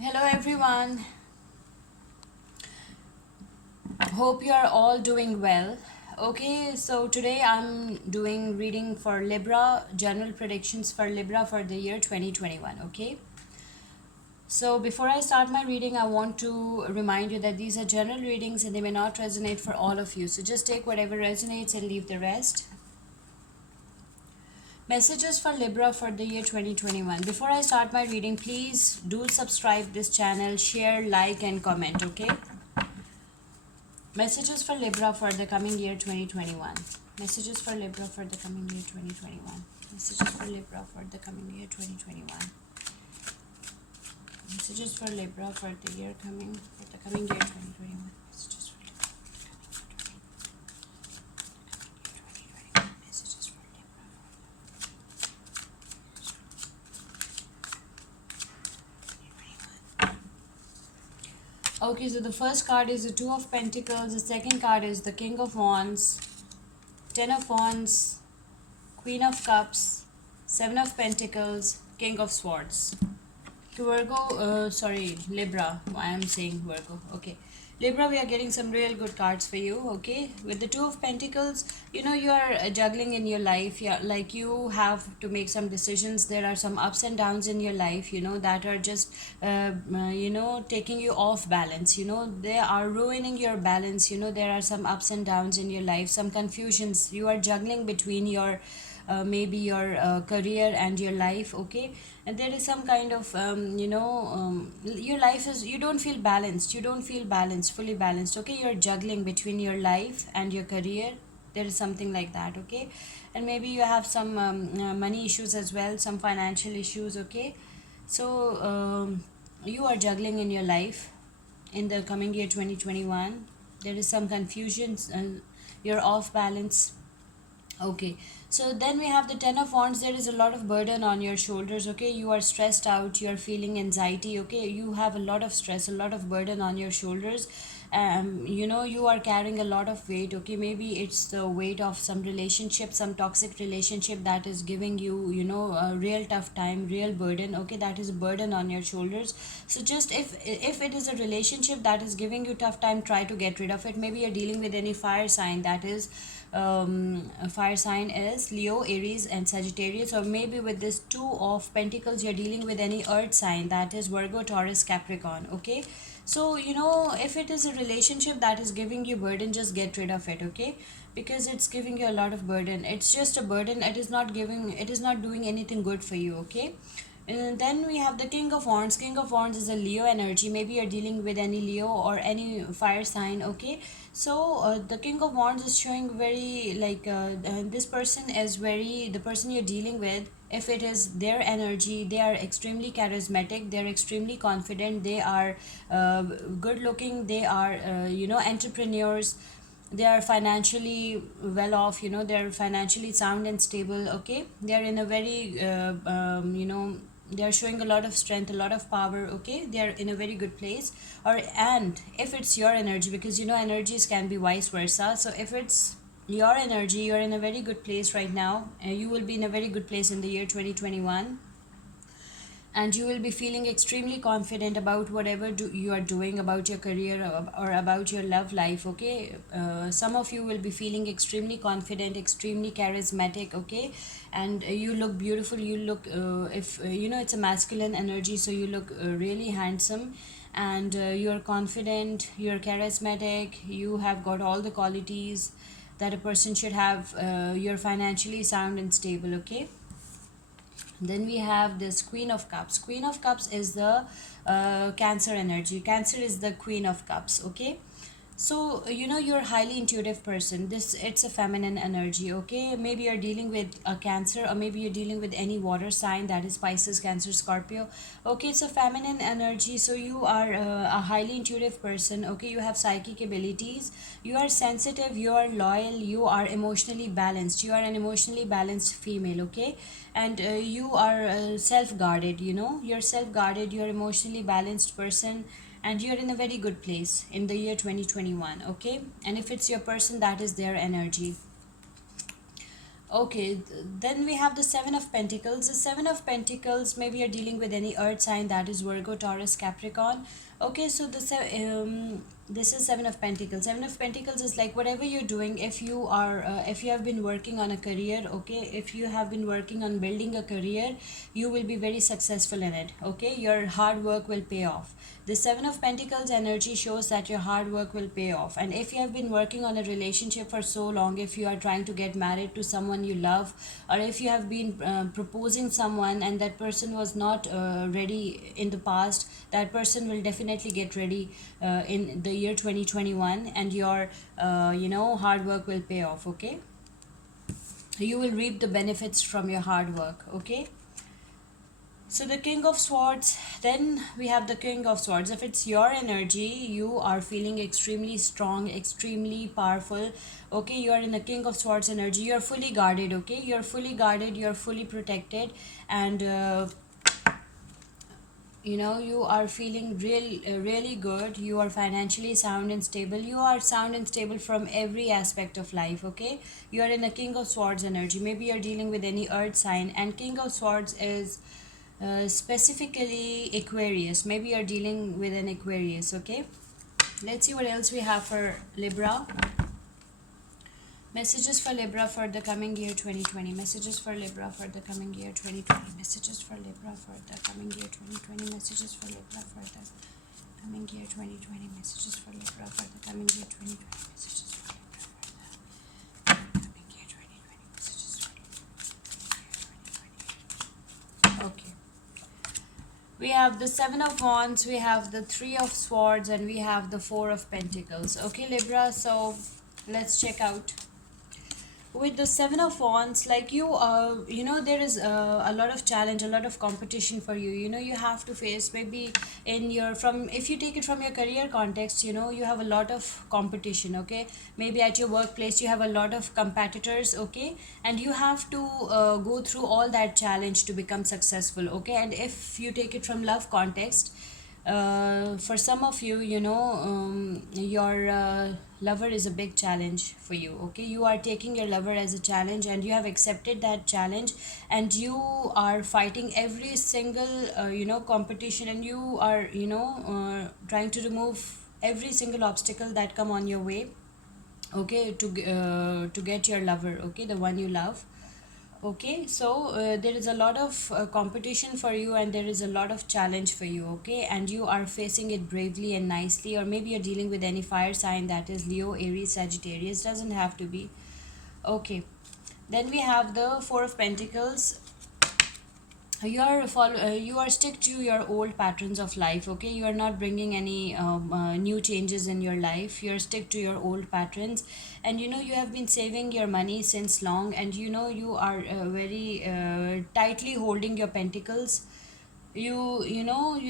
Hello everyone. Hope you are all doing well. Okay, so today I'm doing reading for Libra, general predictions for Libra for the year 2021. Okay, so before I start my reading, I want to remind you that these are general readings and they may not resonate for all of you. So just take whatever resonates and leave the rest. Messages for Libra for the year 2021. Before I start my reading, please do subscribe this channel, share, like, and comment. Okay. Messages for Libra for the coming year 2021. Messages for Libra for the coming year 2021. Messages for Libra for the coming year 2021. Messages for Libra for the year coming for the coming year 2021. Messages for Libra for the coming year 2021. Messages for Libra for 2021. Okay, so the first card is the Two of Pentacles. The second card is the King of Wands, Ten of Wands, Queen of Cups, Seven of Pentacles, King of Swords. Virgo, Libra. I am saying Virgo. Okay. Libra, we are getting some real good cards for you. Okay. With the Two of Pentacles, you are juggling in your life. Yeah, like you have to make some decisions. There are some ups and downs in your life, that are just, taking you off balance. They are ruining your balance. There are some ups and downs in your life, some confusions. You are juggling between your maybe your career and your life. Okay, and there is some kind of your life is, you don't feel balanced, fully balanced. Okay, you're juggling between your life and your career. There is something like that. Okay, and maybe you have some money issues as well, some financial issues. Okay, so you are juggling in your life in the coming year 2021. There is some confusion, you're off balance. Okay, so then we have the Ten of Wands. There is a lot of burden on your shoulders. Okay, you are stressed out, you are feeling anxiety. Okay, you have a lot of stress, a lot of burden on your shoulders. You are carrying a lot of weight. Okay, maybe it's the weight of some relationship, some toxic relationship that is giving you, a real tough time, real burden. Okay, that is a burden on your shoulders. So just if it is a relationship that is giving you tough time, try to get rid of it. Maybe you're dealing with any fire sign, that is fire sign is Leo, Aries, and Sagittarius, or maybe with this Two of Pentacles, you're dealing with any earth sign, that is Virgo, Taurus, Capricorn. Okay, so if it is a relationship that is giving you burden, just get rid of it. Okay, because it's giving you a lot of burden. It's just a burden. It is not doing anything good for you. Okay, and then we have the King of Wands. King of Wands is a Leo energy. Maybe you're dealing with any Leo or any fire sign. Okay, so the King of Wands is showing very like this person is very, the person you're dealing with, if it is their energy, they are extremely charismatic, they're extremely confident, they are good looking, they are entrepreneurs, they are financially well off, they're financially sound and stable. Okay, they are in a very they are showing a lot of strength, a lot of power. Okay, they are in a very good place. Or and if it's your energy, because energies can be vice versa, so if it's your energy, you're in a very good place right now, and you will be in a very good place in the year 2021, and you will be feeling extremely confident about whatever you are doing, about your career, or about your love life. Okay, some of you will be feeling extremely confident, extremely charismatic. Okay, and you look beautiful, you look if it's a masculine energy, so you look really handsome, and you're confident, you're charismatic, you have got all the qualities that a person should have. You're financially sound and stable. Okay, then we have this Queen of Cups. Queen of Cups is the Cancer energy. Cancer is the Queen of Cups. Okay, so you're a highly intuitive person. This, it's a feminine energy. Okay, maybe you're dealing with a Cancer, or maybe you're dealing with any water sign, that is Pisces, Cancer, Scorpio. Okay, it's a feminine energy, so you are a highly intuitive person. Okay, you have psychic abilities, you are sensitive, you are loyal, you are emotionally balanced, you are an emotionally balanced female. Okay, and you are self-guarded, you're self-guarded, you're emotionally balanced person, and you're in a very good place in the year 2021. Okay, and if it's your person, that is their energy. Okay, then we have the Seven of Pentacles. The Seven of Pentacles, maybe you're dealing with any earth sign, that is Virgo, Taurus, Capricorn. Okay, so this is Seven of Pentacles. Seven of Pentacles is like whatever you're doing, if you have been working on a career, okay, if you have been working on building a career, you will be very successful in it. Okay, your hard work will pay off. The Seven of Pentacles energy shows that your hard work will pay off. And if you have been working on a relationship for so long, if you are trying to get married to someone you love, or if you have been proposing someone and that person was not ready in the past, that person will definitely get ready in the year 2021, and your hard work will pay off. Okay, you will reap the benefits from your hard work. Okay, so the King of Swords, then we have the King of Swords. If it's your energy, you are feeling extremely strong, extremely powerful. Okay, you are in the King of Swords energy. You are fully guarded. Okay, you are fully guarded. You are fully protected, and you are feeling really good. You are financially sound and stable. You are sound and stable from every aspect of life. Okay, you are in a King of Swords energy. Maybe you're dealing with any earth sign, and King of Swords is specifically Aquarius. Maybe you're dealing with an Aquarius. Okay, let's see what else we have for Libra. Messages for Libra for the coming year 2020. Messages for Libra for the coming year 2020. Messages for Libra for the coming year 2020. Messages for Libra for the coming year 2020. Messages for Libra for the coming year 2020. Messages for Libra for the coming year 2020. Messages for Libra for the coming year 2020. Okay. We have the Seven of Wands, we have the Three of Swords, and we have the Four of Pentacles. Okay, Libra, so let's check out. With the Seven of Wands, like there is a lot of challenge, a lot of competition for you. You have to face, maybe if you take it from your career context, you have a lot of competition. Okay, maybe at your workplace you have a lot of competitors. Okay, and you have to go through all that challenge to become successful. Okay, and if you take it from love context, for some of you, your lover is a big challenge for you. Okay, you are taking your lover as a challenge, and you have accepted that challenge, and you are fighting every single competition, and you are trying to remove every single obstacle that come on your way. Okay, to get your lover. Okay, the one you love. Okay, so there is a lot of competition for you, and there is a lot of challenge for you. Okay, and you are facing it bravely and nicely. Or maybe you're dealing with any fire sign, that is Leo, Aries, Sagittarius, doesn't have to be. Okay, then we have the Four of Pentacles. You are stick to your old patterns of life. Okay, you are not bringing any new changes in your life. You're stick to your old patterns, and you have been saving your money since long, and you are very tightly holding your pentacles. You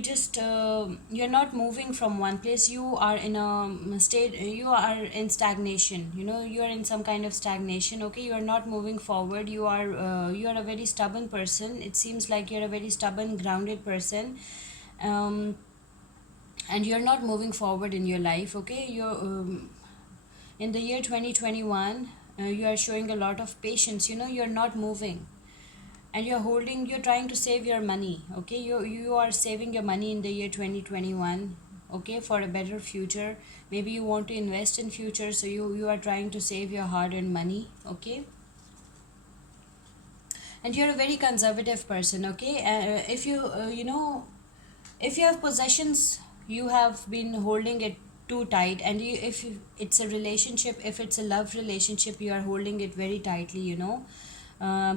just you're not moving from one place. You are in a state, you are in stagnation. You are in some kind of stagnation. Okay, you are not moving forward. You are a very stubborn person. It seems like you're a very stubborn, grounded person. um, and you're not moving forward in your life. Okay, you're in the year 2021, you are showing a lot of patience. You're not moving, and you're trying to save your money. Okay, you are saving your money in the year 2021. Okay, for a better future. Maybe you want to invest in future, so you are trying to save your hard earned money. Okay, and you're a very conservative person. Okay, if you if you have possessions, you have been holding it too tight. And it's a relationship, if it's a love relationship, you are holding it very tightly.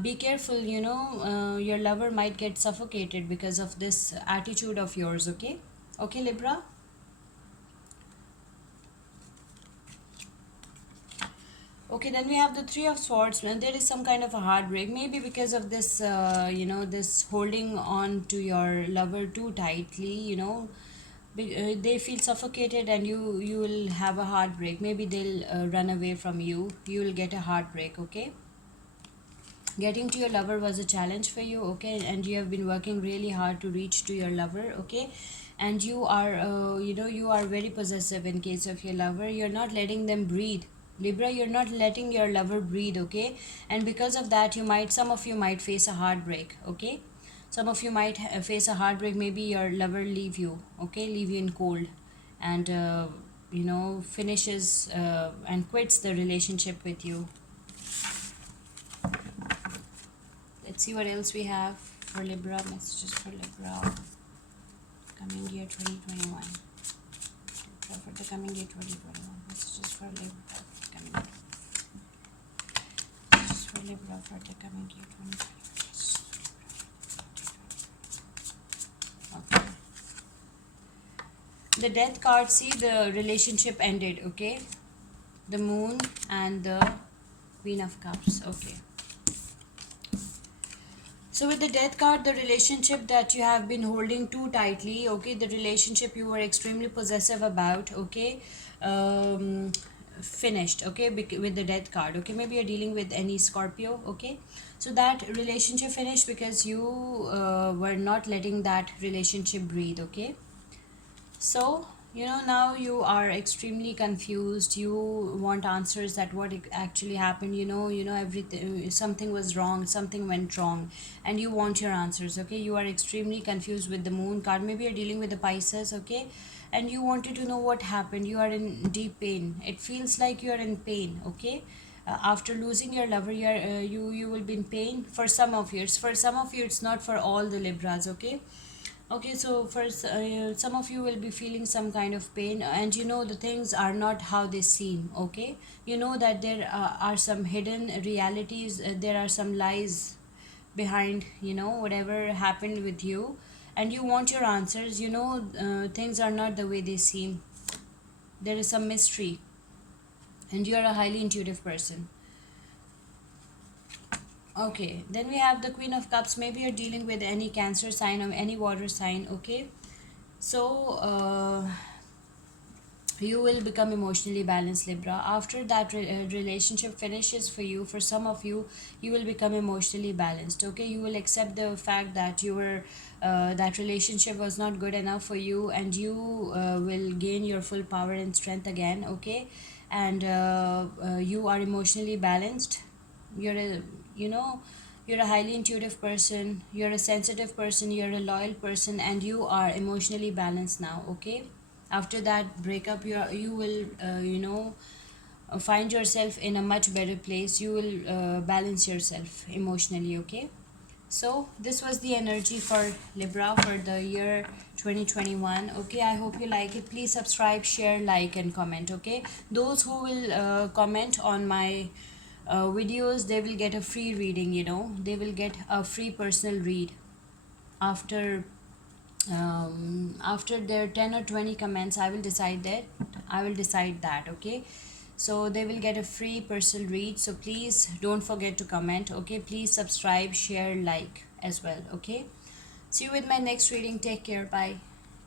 Be careful. Your lover might get suffocated because of this attitude of yours. Okay, okay, Libra. Okay, then we have the Three of Swords. When there is some kind of a heartbreak, maybe because of this this holding on to your lover too tightly. They feel suffocated, and you will have a heartbreak. Maybe they'll run away from you. You will get a heartbreak. Okay, getting to your lover was a challenge for you. Okay, and you have been working really hard to reach to your lover. Okay, and you are you are very possessive in case of your lover. You're not letting them breathe. Libra, you're not letting your lover breathe, okay? And because of that, some of you might face a heartbreak, okay? Some of you might face a heartbreak. Maybe your lover leave you, okay? Leave you in cold, and finishes and quits the relationship with you. Let's see what else we have for Libra. Messages for Libra coming year 2021. For the coming year 2021. Messages for Libra coming year. Messages for Libra for the coming year 2021. Okay. The Death card, see, the relationship ended, okay? The Moon and the Queen of Cups, okay. So with the Death card, the relationship that you have been holding too tightly, okay, the relationship you were extremely possessive about, okay, finished, okay, with the Death card, okay. Maybe you're dealing with any Scorpio, okay. So that relationship finished because you were not letting that relationship breathe, okay. So, now you are extremely confused. You want answers that what actually happened. Everything, something was wrong, something went wrong, and you want your answers, okay? You are extremely confused with the Moon card. Maybe you're dealing with the Pisces, okay? And you wanted to know what happened. You are in deep pain. It feels like you are in pain, okay? After losing your lover, you will be in pain for some of you. For some of you, it's not for all the Libras, okay? Okay, so first, some of you will be feeling some kind of pain, and the things are not how they seem, okay? You know that there are some hidden realities, there are some lies behind, whatever happened with you, and you want your answers. Things are not the way they seem. There is some mystery, and you are a highly intuitive person. Okay, then we have the Queen of Cups. Maybe you're dealing with any Cancer sign or any water sign, okay? So, you will become emotionally balanced, Libra. After that relationship finishes for you, for some of you, you will become emotionally balanced, okay? You will accept the fact that that relationship was not good enough for you, and you will gain your full power and strength again, okay? And you are emotionally balanced. You're a, you know, you're a highly intuitive person, you're a sensitive person, you're a loyal person, and you are emotionally balanced now, okay? After that breakup, you will find yourself in a much better place. You will balance yourself emotionally, okay? So this was the energy for Libra for the year 2021, okay? I hope you like it. Please subscribe, share, like, and comment, okay? Those who will comment on my videos, they will get a free reading, they will get a free personal read after after their 10 or 20 comments. I will decide that, okay? So they will get a free personal read. So please don't forget to comment, okay? Please subscribe, share, like as well, okay? See you with my next reading. Take care. Bye.